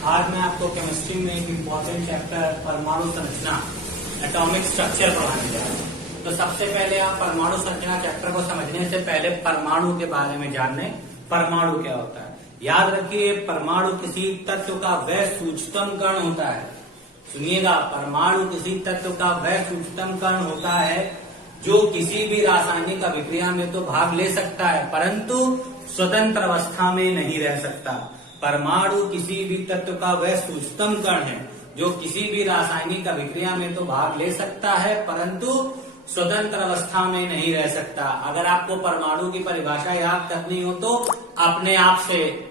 आज मैं आपको केमिस्ट्री में एक इम्पोर्टेंट चैप्टर परमाणु संरचना एटॉमिक स्ट्रक्चर पढ़ाने जा रहा हूँ। तो सबसे पहले आप परमाणु संरचना चैप्टर को समझने से पहले परमाणु के बारे में जान लें। परमाणु क्या होता है? याद रखिए, परमाणु किसी तत्व का वह सूक्ष्मतम कण होता है। सुनिएगा, परमाणु किसी तत्व का वह सूक्ष्मतम कण होता है जो किसी भी रासायनिक अभिक्रिया में तो भाग ले सकता है परंतु स्वतंत्र अवस्था में नहीं रह सकता। परमाणु किसी भी तत्व का वह सूक्ष्मतम कण है जो किसी भी रासायनिक अभिक्रिया में तो भाग ले सकता है परंतु स्वतंत्र अवस्था में नहीं रह सकता। अगर आपको परमाणु की परिभाषा याद करनी हो तो अपने आप से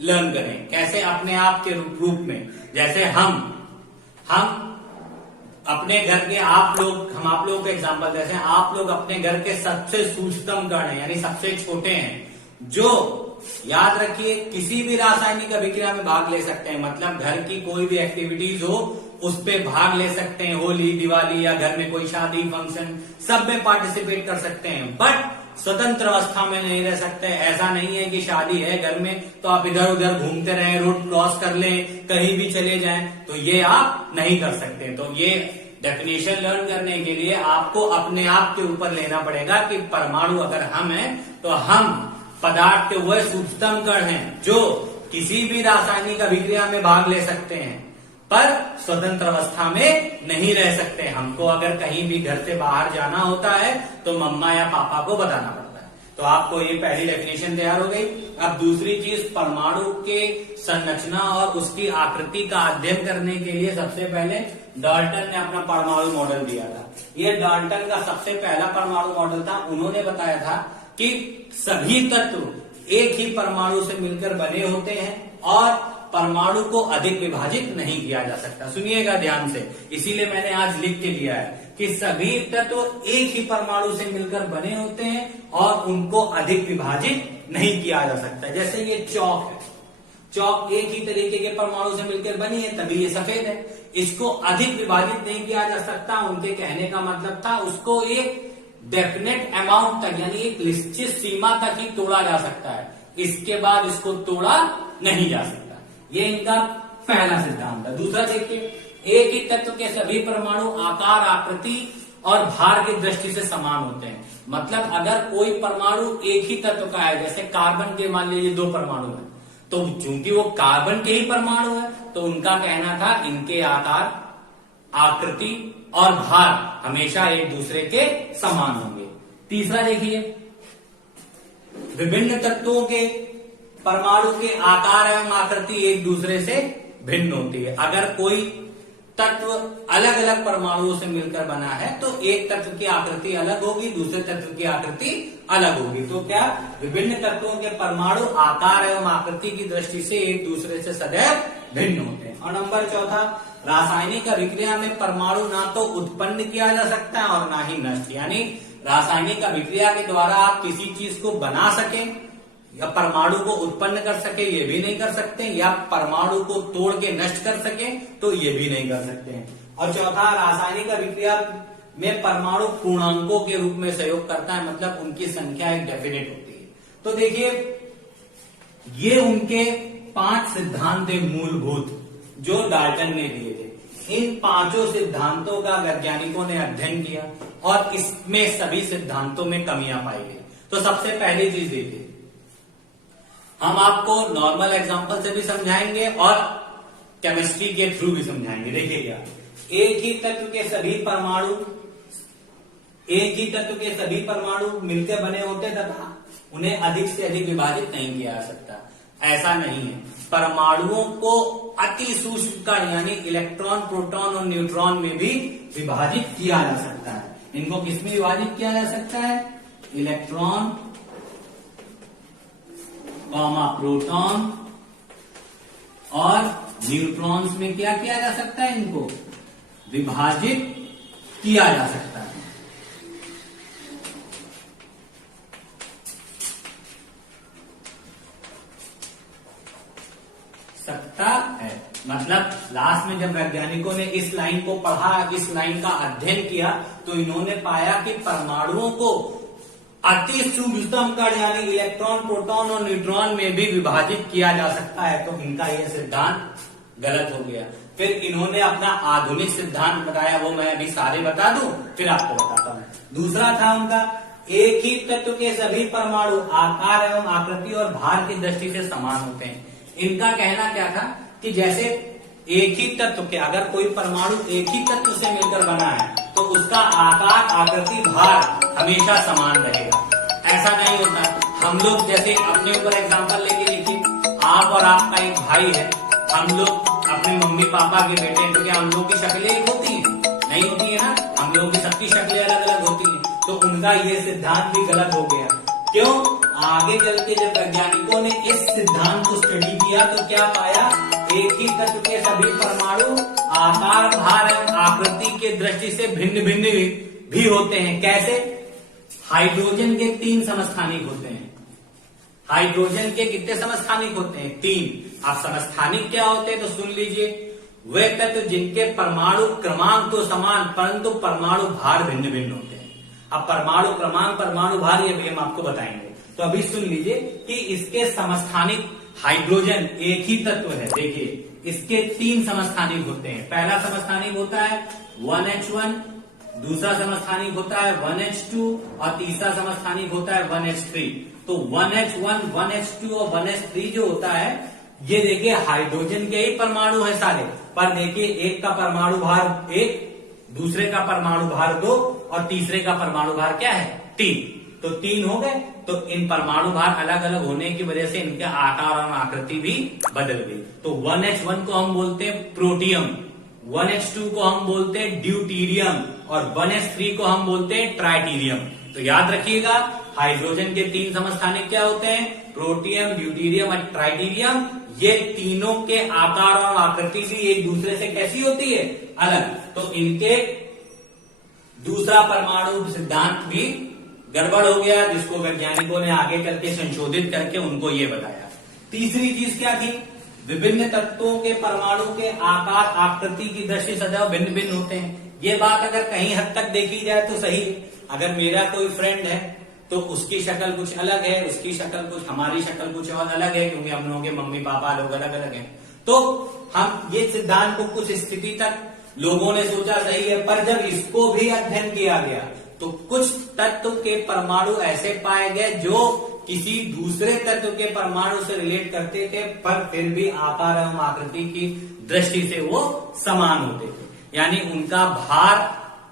लर्न करें। कैसे? अपने आप के रूप में। जैसे हम अपने घर के हम आप लोगों के एग्जाम्पल जैसे आप लोग अपने घर के सबसे सूक्ष्मतम कण है यानी सबसे छोटे हैं जो, याद रखिए, किसी भी रासायनिक अभिक्रिया में भाग ले सकते हैं। मतलब घर की कोई भी एक्टिविटीज हो उस पे भाग ले सकते हैं। होली, दिवाली या घर में कोई शादी फंक्शन सब में पार्टिसिपेट कर सकते हैं बट स्वतंत्र अवस्था में नहीं रह सकते। ऐसा नहीं है कि शादी है घर में तो आप इधर उधर घूमते रहें, रोड क्रॉस कर लें, कहीं भी चले जाएं, तो ये आप नहीं कर सकते। तो ये डेफिनेशन लर्न करने के लिए आपको अपने आप के ऊपर लेना पड़ेगा कि परमाणु अगर हम हैं तो हम पदार्थ के वह सूक्ष्मतम कण हैं जो किसी भी रासायनिक अभिक्रिया में भाग ले सकते हैं पर स्वतंत्र अवस्था में नहीं रह सकते। हमको अगर कहीं भी घर से बाहर जाना होता है तो मम्मा या पापा को बताना पड़ता है। तो आपको ये पहली डेफिनेशन तैयार हो गई। अब दूसरी चीज, परमाणु के संरचना और उसकी आकृति का अध्ययन करने के लिए सबसे पहले डाल्टन ने अपना परमाणु मॉडल दिया था। ये डाल्टन का सबसे पहला परमाणु मॉडल था। उन्होंने बताया था कि सभी तत्व एक ही परमाणु से मिलकर बने होते हैं और परमाणु को अधिक विभाजित नहीं किया जा सकता। सुनिएगा ध्यान से, इसीलिए मैंने आज लिख के लिया है कि सभी तत्व एक ही परमाणु से मिलकर बने होते हैं और उनको अधिक विभाजित नहीं किया जा सकता। जैसे ये चौक है, चौक एक ही तरीके के परमाणु से मिलकर बनी है तभी ये सफेद है। इसको अधिक विभाजित नहीं किया जा सकता। उनके कहने का मतलब था उसको एक डेफिनेट अमाउंट तक यानी एक निश्चित सीमा तक ही तोड़ा जा सकता है, इसके बाद इसको तोड़ा नहीं जा सकता। ये इनका पहला सिद्धांत है। दूसरा देखिए, एक ही तत्व के सभी परमाणु आकार, आकृति और भार की दृष्टि से समान होते हैं। मतलब अगर कोई परमाणु एक ही तत्व का है, जैसे कार्बन के मान लीजिए 2 परमाणु है, तो चूंकि वो कार्बन के ही परमाणु है तो उनका कहना था इनके आकार, आकृति और भार हमेशा एक दूसरे के समान होंगे। तीसरा देखिए, विभिन्न तत्वों के परमाणु के आकार एवं आकृति एक दूसरे से भिन्न होती है। अगर कोई तत्व अलग अलग परमाणुओं से मिलकर बना है तो एक तत्व की आकृति अलग होगी, दूसरे तत्व की आकृति अलग होगी। तो क्या विभिन्न तत्वों के परमाणु आकार एवं आकृति की दृष्टि से एक दूसरे से सदैव भिन्न होते हैं। और नंबर चौथा, रासायनिक अभिक्रिया में परमाणु ना तो उत्पन्न किया जा सकता है और ना ही नष्ट। यानी रासायनिक अभिक्रिया के द्वारा आप किसी चीज को बना सके या परमाणु को उत्पन्न कर सके ये भी नहीं कर सकते, या परमाणु को तोड़ के नष्ट कर सके तो ये भी नहीं कर सकते हैं। और चौथा, रासायनिक अभिक्रिया में परमाणु पूर्णांकों के रूप में सहयोग करता है, मतलब उनकी संख्या एक डेफिनेट होती है। तो देखिए, ये उनके 5 सिद्धांत थे मूलभूत जो डाल्टन ने दिए थे। इन 5 सिद्धांतों का वैज्ञानिकों ने अध्ययन किया और इसमें सभी सिद्धांतों में कमियां पाई गई। तो सबसे पहली चीज देखिए, हम आपको नॉर्मल एग्जांपल से भी समझाएंगे और केमिस्ट्री के थ्रू भी समझाएंगे। देखिएगा, एक ही तत्व के सभी परमाणु मिलकर बने होते तथा उन्हें अधिक से अधिक विभाजित नहीं किया जा सकता। ऐसा नहीं है। परमाणुओं को अति सूक्ष्म कण यानी इलेक्ट्रॉन, प्रोटॉन और न्यूट्रॉन में भी विभाजित किया जा सकता है। इनको किसमें विभाजित किया जा सकता है? इलेक्ट्रॉन, प्रोटॉन और न्यूट्रॉन्स में क्या किया जा सकता है? इनको विभाजित किया जा सकता है। सकता है मतलब लास्ट में जब वैज्ञानिकों ने इस लाइन को पढ़ा, इस लाइन का अध्ययन किया तो इन्होंने पाया कि परमाणुओं को अति सूक्ष्मतम कण यानी इलेक्ट्रॉन, प्रोटॉन और न्यूट्रॉन में भी विभाजित किया जा सकता है। तो इनका यह सिद्धांत गलत हो गया। फिर इन्होंने अपना आधुनिक सिद्धांत बताया, वो मैं अभी सारे बता दूं फिर आपको बताता हूं। दूसरा था उनका, एक ही तत्व के सभी परमाणु आकार एवं आकृति और भार की दृष्टि से समान होते हैं। इनका कहना क्या था कि जैसे एक ही तत्व के, अगर कोई परमाणु एक ही तत्व से मिलकर बना है तो उसका आकार, आकृति, भार हमेशा समान रहेगा। ऐसा नहीं होता। हम लोग जैसे अपने ऊपर एग्जांपल लेके देखिए, आप और आपका एक भाई है, हम लोग अपने मम्मी पापा के बेटे हैं, तो क्या हम लोग की शक्लें एक होती हैं? नहीं होती है ना, हम लोग की सबकी शक्लें अलग अलग होती हैं। तो उनका ये सिद्धांत भी गलत हो गया। क्यों? आगे चल के जब वैज्ञानिकों ने इस सिद्धांत को स्टडी किया तो क्या पाया, एक ही तत्व के सभी परमाणु आकार, भार एवं आकृति के दृष्टि से भिन्न भिन्न भी होते हैं। कैसे? हाइड्रोजन के 3 समस्थानिक होते हैं। हाइड्रोजन के कितने समस्थानिक होते हैं? 3। अब समस्थानिक क्या होते हैं तो सुन लीजिए, वे तत्व जिनके परमाणु क्रमांक तो समान परंतु परमाणु भार भिन्न भिन्न होते हैं। अब परमाणु क्रमांक, परमाणु भार, ये भी हम आपको बताएंगे। तो अभी सुन लीजिए कि इसके समस्थानिक, हाइड्रोजन एक ही तत्व है, देखिए इसके 3 समस्थानिक होते हैं। पहला समस्थानिक होता है 1H1, दूसरा समस्थानिक होता है 1H2 और तीसरा समस्थानिक होता है 1H3। तो 1H1, 1H2 और 1H3 जो होता है, ये देखिए हाइड्रोजन के ही परमाणु है सारे, पर देखिए एक का परमाणु भार 1, दूसरे का परमाणु भार 2 और तीसरे का परमाणु भार क्या है? 3। तो 3 हो गए। तो इन परमाणु भार अलग अलग होने की वजह से इनके आकार और आकृति भी बदल गई। तो 1H1 को हम बोलते हैं प्रोटियम, 1H2 को हम बोलते हैं ड्यूटीरियम और 1H3 को हम बोलते हैं ट्राइटीरियम। तो याद रखिएगा, हाइड्रोजन के 3 समस्थानिक क्या होते हैं? प्रोटियम, ड्यूटीरियम और ट्राइटीरियम। ये तीनों के आकार और आकृति भी एक दूसरे से कैसी होती है? अलग। तो इनके दूसरा परमाणु सिद्धांत भी गड़बड़ हो गया, जिसको वैज्ञानिकों ने आगे करके संशोधित करके उनको ये बताया। तीसरी चीज क्या थी? विभिन्न तत्वों के परमाणु के आकार, आकृति की दृष्टि सदैव भिन्न भिन्न होते हैं। ये बात अगर कहीं हद तक देखी जाए तो सही है। अगर मेरा कोई फ्रेंड है तो उसकी शक्ल कुछ अलग है, उसकी शक्ल कुछ, हमारी शक्ल कुछ और अलग है, क्योंकि हम लोगों के मम्मी पापा लोग अलग अलग हैं। तो हम ये सिद्धांत को कुछ स्थिति तक लोगों ने सोचा सही है, पर जब इसको भी अध्ययन किया गया तो कुछ तत्व के परमाणु ऐसे पाए गए जो किसी दूसरे तत्व के परमाणु से रिलेट करते थे, पर फिर भी आकार एवं आकृति की दृष्टि से वो समान होते थे। यानी उनका भार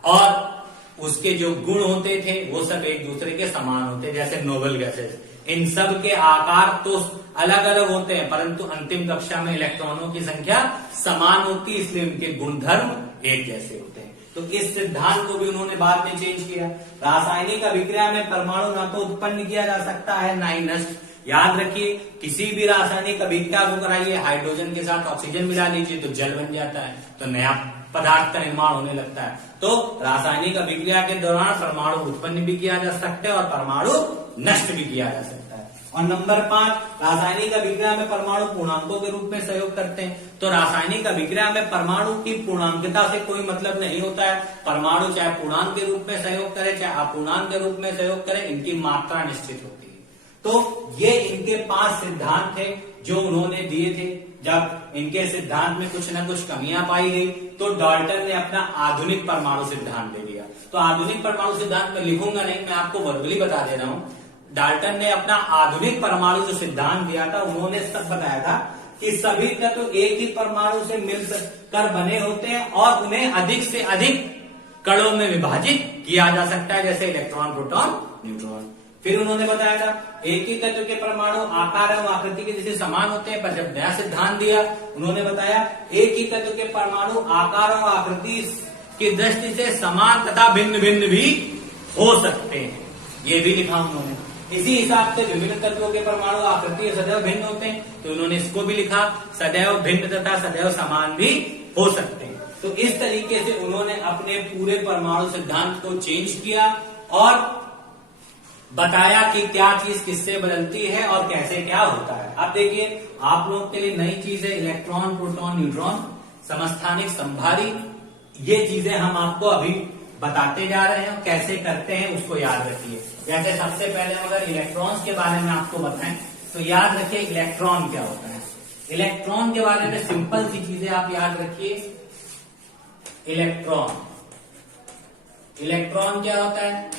और उसके जो गुण होते थे वो सब एक दूसरे के समान होते। जैसे नोबेल गैसेस, इन सब के आकार तो अलग अलग होते हैं, परंतु अंतिम कक्षा में इलेक्ट्रॉनों की संख्या समान होती है, इसलिए उनके गुणधर्म एक जैसे होते हैं। तो इस सिद्धांत को भी उन्होंने बाद में चेंज किया। रासायनिक अभिक्रिया में परमाणु ना तो उत्पन्न किया जा सकता है ना ही नष्ट। याद रखिए, किसी भी रासायनिक अभिक्रिया को कराइए, हाइड्रोजन के साथ ऑक्सीजन मिला लीजिए तो जल बन जाता है, तो नया पदार्थ का निर्माण होने लगता है। तो रासायनिक अभिक्रिया के दौरान परमाणु उत्पन्न भी किया जा सकता है और परमाणु नष्ट भी किया जा सकता है। और नंबर 5, रासायनिक अभिक्रिया में परमाणु पूर्णांकों के रूप में सहयोग करते हैं। तो रासायनिक अभिक्रिया में परमाणु की पूर्णांकता से कोई मतलब नहीं होता है। परमाणु चाहे पूर्णांक के रूप में सहयोग करे चाहे अपूर्णांक के रूप में सहयोग करे, इनकी मात्रा निश्चित होती है। तो ये इनके 5 सिद्धांत थे जो उन्होंने दिए थे। जब इनके सिद्धांत में कुछ न कुछ कमियां पाई गई तो डाल्टन ने अपना आधुनिक परमाणु सिद्धांत दे दिया। तो आधुनिक परमाणु सिद्धांत में लिखूंगा नहीं, मैं आपको वर्बली बता दे रहा हूं। डाल्टन ने अपना आधुनिक परमाणु जो सिद्धांत दिया था, उन्होंने सब बताया था कि सभी तत्व एक ही परमाणु से मिलकर बने होते हैं और उन्हें अधिक से अधिक कणों में विभाजित किया जा सकता है, जैसे इलेक्ट्रॉन, प्रोटॉन, न्यूट्रॉन। फिर उन्होंने बताया था एक ही तत्व के परमाणु आकार एवं आकृति के जैसे समान होते हैं, पर जब नया सिद्धांत दिया उन्होंने बताया एक ही तत्व के परमाणु आकार और आकृति की दृष्टि से समान तथा भिन्न भिन्न भी हो सकते हैं, ये भी लिखा उन्होंने। इसी हिसाब से विभिन्न तत्वों के परमाणु आकृति सदैव भिन्न होते हैं, तो उन्होंने इसको भी लिखा, सदैव भिन्न तथा सदैव समान भी हो सकते हैं। तो इस तरीके से उन्होंने अपने पूरे परमाणु सिद्धांत को चेंज किया और बताया कि क्या चीज किससे बदलती है और कैसे क्या होता है। अब देखिए, आप लोगों के लिए नई चीज है इलेक्ट्रॉन, प्रोटॉन, न्यूट्रॉन, समस्थानिक, संभारी। ये चीजें हम आपको अभी बताते जा रहे हैं, कैसे करते हैं उसको याद रखिए। जैसे सबसे पहले अगर इलेक्ट्रॉन्स के बारे में आपको बताएं तो याद रखिए इलेक्ट्रॉन क्या होता है। इलेक्ट्रॉन के बारे में सिंपल सी चीजें आप याद रखिए। इलेक्ट्रॉन क्या होता है?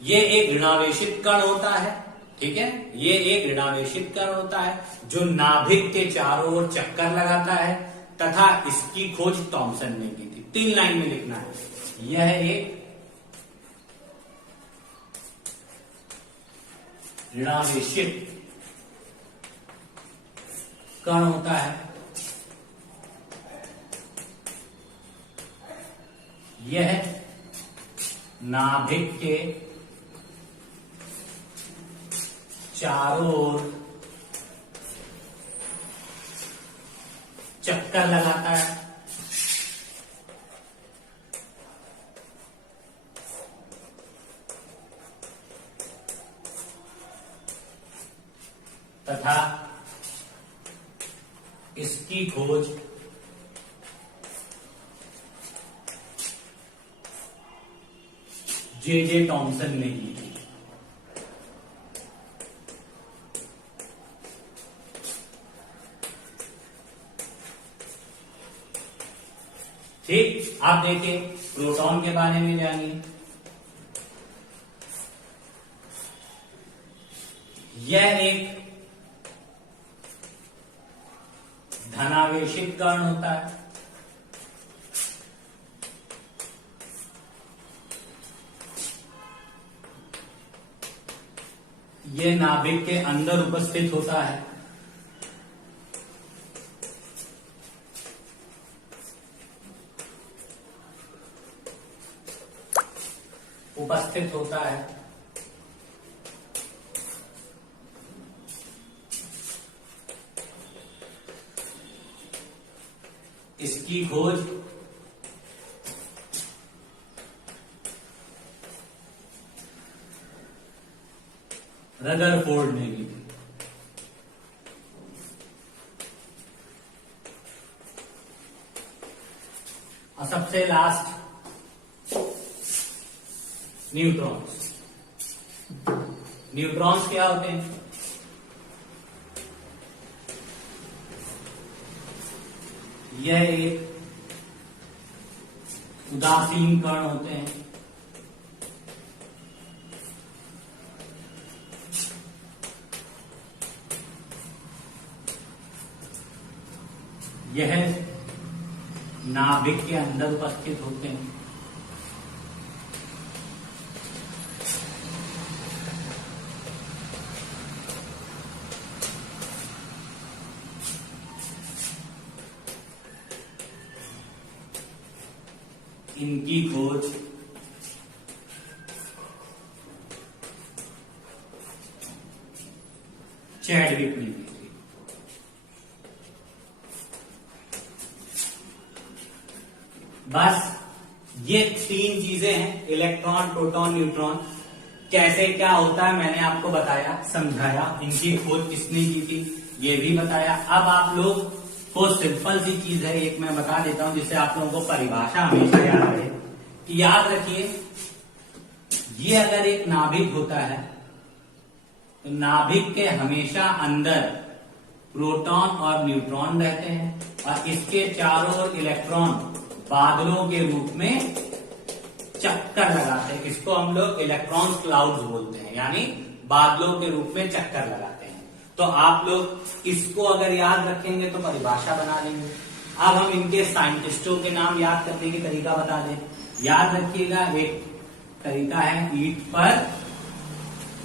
ये एक ऋणावेशित कण होता है, ठीक है। ये एक ऋणावेशित कण होता है जो नाभिक के चारों ओर चक्कर लगाता है तथा इसकी खोज थॉमसन ने की थी। 3 लाइन में लिखना है। यह एक ऋणावेशित कण होता है, यह नाभिक के चारों ओर चक्कर लगाता है तथा इसकी खोज जे थॉमसन ने की थी। ठीक, आप देखिए प्रोटॉन के बारे में जानिए। यह एक धनावेशित कण होता है, यह नाभिक के अंदर उपस्थित होता है, इसकी खोज रदरफोर्ड ने की थी। और सबसे लास्ट न्यूट्रॉन्स। न्यूट्रॉन्स क्या होते हैं? यह एक उदासीन कण होते हैं, यह नाभिक के अंदर उपस्थित होते हैं, इनकी खोज चैडविक ने की थी। बस ये 3 चीजें हैं, इलेक्ट्रॉन, प्रोटॉन, न्यूट्रॉन। कैसे क्या होता है मैंने आपको बताया, समझाया। इनकी खोज किसने की थी ये भी बताया। अब आप लोग को सिंपल सी चीज है, एक मैं बता देता हूं जिससे आप लोगों को परिभाषा हमेशा याद रहे। कि याद रखिए, ये अगर एक नाभिक होता है तो नाभिक के हमेशा अंदर प्रोटॉन और न्यूट्रॉन रहते हैं और इसके चारों ओर इलेक्ट्रॉन बादलों के रूप में चक्कर लगाते हैं। इसको हम लोग इलेक्ट्रॉन क्लाउड्स बोलते हैं, यानी बादलों के रूप में चक्कर लगाते हैं। तो आप लोग इसको अगर याद रखेंगे तो परिभाषा बना लेंगे। अब हम इनके साइंटिस्टों के नाम याद करने की तरीका बता दें। याद रखिएगा, एक तरीका है ईंट पर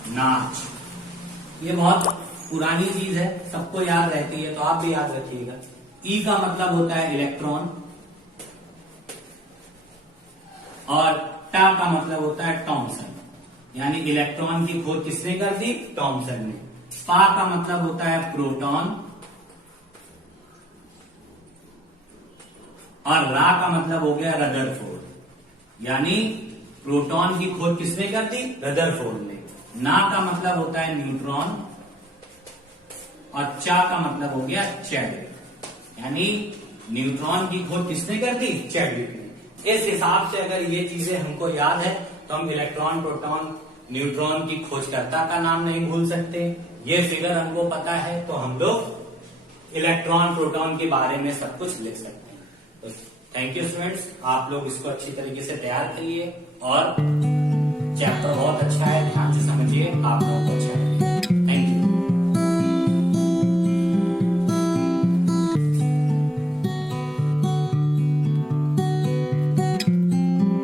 नाच। ये बहुत पुरानी चीज है, सबको याद रहती है, तो आप भी याद रखिएगा। ई का मतलब होता है इलेक्ट्रॉन और टा का मतलब होता है थॉमसन, यानी इलेक्ट्रॉन की खोज किसने कर दी? थॉमसन ने। पा का मतलब होता है प्रोटॉन और रा का मतलब हो गया रदरफोर्ड, यानी प्रोटॉन की खोज किसने कर दी? रदरफोर्ड ने। ना का मतलब होता है न्यूट्रॉन और चा का मतलब हो गया चैडविक, यानी न्यूट्रॉन की खोज किसने कर दी? चैडविक ने। इस हिसाब से अगर ये चीजें हमको याद है तो हम इलेक्ट्रॉन, प्रोटॉन, न्यूट्रॉन की खोजकर्ता का नाम नहीं भूल सकते, ये फिगर हमको पता है तो हम लोग इलेक्ट्रॉन प्रोटॉन के बारे में सब कुछ लिख सकते हैं। तो थैंक यू स्टूडेंट्स, आप लोग इसको अच्छी तरीके से तैयार करिए और चैप्टर बहुत अच्छा है, ध्यान से समझिए, आप लोगों को अच्छा है।